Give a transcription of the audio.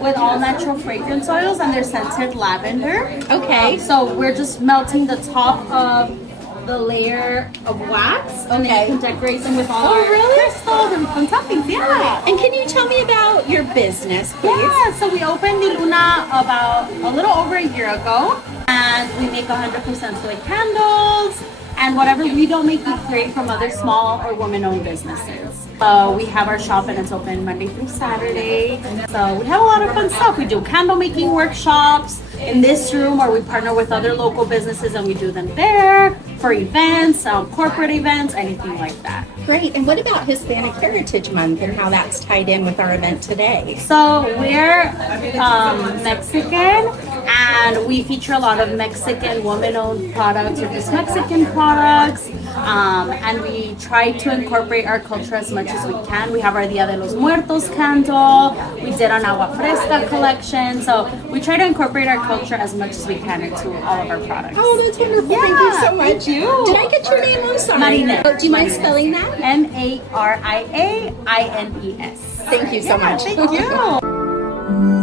with all natural fragrance oils, and they're scented lavender. Okay. So we're just melting the top of the layer of wax, and then you can decorate them with all our crystals and fun toppings. Yeah. And can you tell me about your business, please? Yeah, so we opened the Luna about a little over a year ago, and we make 100% soy candles, and whatever we don't make, we create from other small or women-owned businesses. We have our shop, and it's open Monday through Saturday. So we have a lot of fun stuff. We do candle making workshops in this room, or we partner with other local businesses and we do them there for events, corporate events, anything like that. Great. And what about Hispanic Heritage Month and how that's tied in with our event today? So we're Mexican, and we feature a lot of Mexican woman-owned products or just Mexican products, and we try to incorporate our culture as much as we can. We have our Dia de los Muertos candle. We did an Agua Fresca collection. So we try to incorporate our culture as much as we can into all of our products. Oh, that's wonderful. Yeah, Thank you so much. thank you. Did I get your name? I'm sorry. Marinette. Do you mind spelling that? Mariaines. Thank you so much. Thank you.